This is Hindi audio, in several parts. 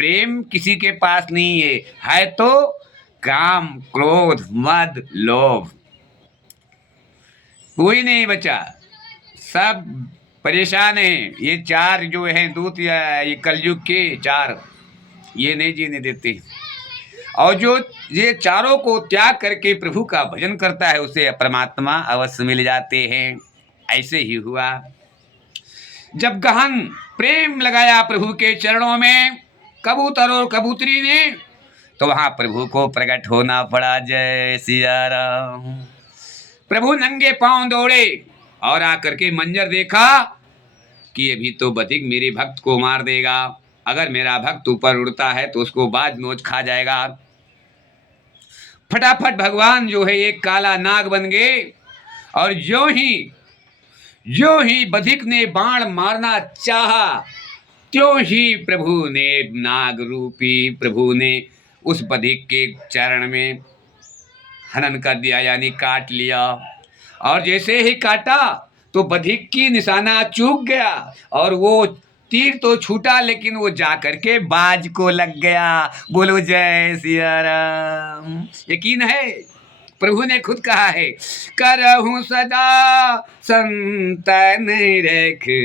प्रेम किसी के पास नहीं है तो काम, क्रोध, मद, लोभ, कोई नहीं बचा, सब परेशान हैं। ये चार जो हैं दूत, या ये कलयुग के चार, ये नहीं जीने देते। और जो ये चारों को त्याग करके प्रभु का भजन करता है उसे परमात्मा अवश्य मिल जाते हैं। ऐसे ही हुआ, जब गहन प्रेम लगाया प्रभु के चरणों में कबूतर और कबूतरी ने, तो वहां प्रभु को प्रकट होना पड़ा। जय सिया राम। प्रभु नंगे पांव दौड़े और आकर के मंजर देखा कि अभी तो बधिक मेरे भक्त को मार देगा, अगर मेरा भक्त ऊपर उड़ता है तो उसको बाज नोच खा जाएगा। फटाफट भगवान जो है एक काला नाग बन गए, और जो ही बधिक ने बाण मारना चाहा, त्यों ही प्रभु ने, नाग रूपी प्रभु ने उस बधिक के चरण में हनन कर दिया, यानी काट लिया। और जैसे ही काटा तो बधिक की निशाना चूक गया, और वो तीर तो छूटा लेकिन वो जा करके बाज को लग गया। बोलो जय सिया राम। यकीन है, प्रभु ने खुद कहा है, करहूं सदा संतन रखवारी,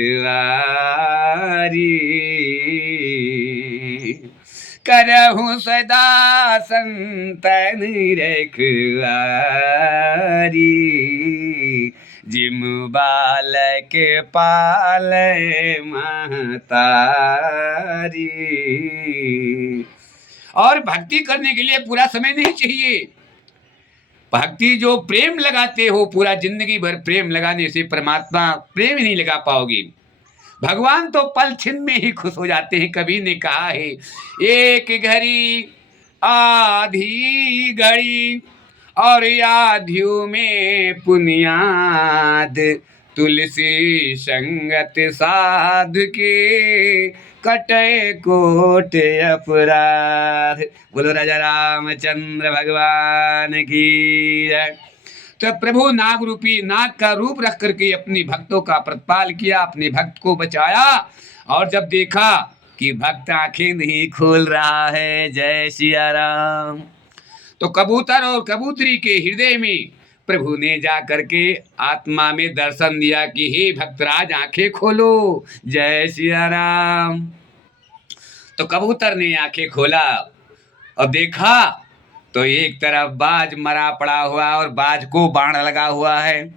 करहूं सदा संतन रखवारी, जिम बालक पाले महतारी। और भक्ति करने के लिए पूरा समय नहीं चाहिए। भक्ति जो प्रेम लगाते हो, पूरा जिंदगी भर प्रेम लगाने से परमात्मा प्रेम ही नहीं लगा पाओगे। भगवान तो पल छिन में ही खुश हो जाते हैं। कबीर ने कहा है, एक घड़ी आधी घड़ी और आधियों में पुनियाद, तुलसी संगत साध के कटे कोट अपराध। बोलो राजा रामचंद्र भगवान की जय। तो प्रभु नाग रूपी नाग का रूप रख करके अपनी भक्तों का प्रतिपाल किया, अपने भक्त को बचाया। और जब देखा कि भक्त आंखें नहीं खोल रहा है, जय सिया राम, तो कबूतर और कबूतरी के हृदय में प्रभु ने जा करके आत्मा में दर्शन दिया कि हे भक्तराज आंखें खोलो, जय सिया राम। तो कबूतर ने आंखें खोला और देखा तो एक तरफ बाज मरा पड़ा हुआ और बाज को बाण लगा हुआ है,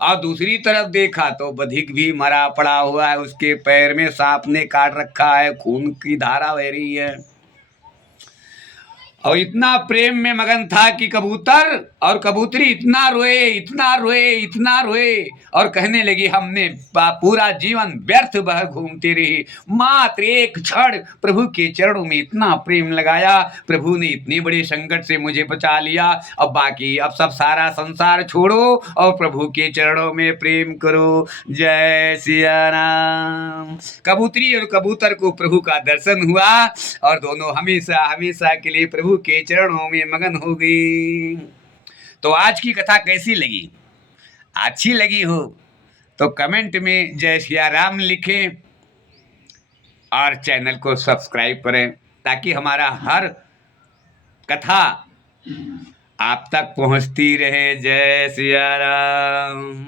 और दूसरी तरफ देखा तो बधिक भी मरा पड़ा हुआ है, उसके पैर में सांप ने काट रखा है, खून की धारा बह रही है। और इतना प्रेम में मगन था कि कबूतर और कबूतरी इतना रोए, इतना रोए, इतना रोए, और कहने लगी हमने पूरा जीवन व्यर्थ बह घूमते रहे, मात्र एक क्षण प्रभु के चरणों में इतना प्रेम लगाया, प्रभु ने इतने बड़े संकट से मुझे बचा लिया, अब बाकी अब सब सारा संसार छोड़ो और प्रभु के चरणों में प्रेम करो। जय सिया राम। कबूतरी और कबूतर को प्रभु का दर्शन हुआ और दोनों हमेशा हमेशा के लिए प्रभु के चरणों में मगन हो गई। तो आज की कथा कैसी लगी? अच्छी लगी हो तो कमेंट में जय सिया राम लिखें और चैनल को सब्सक्राइब करें, ताकि हमारा हर कथा आप तक पहुंचती रहे। जय सिया राम।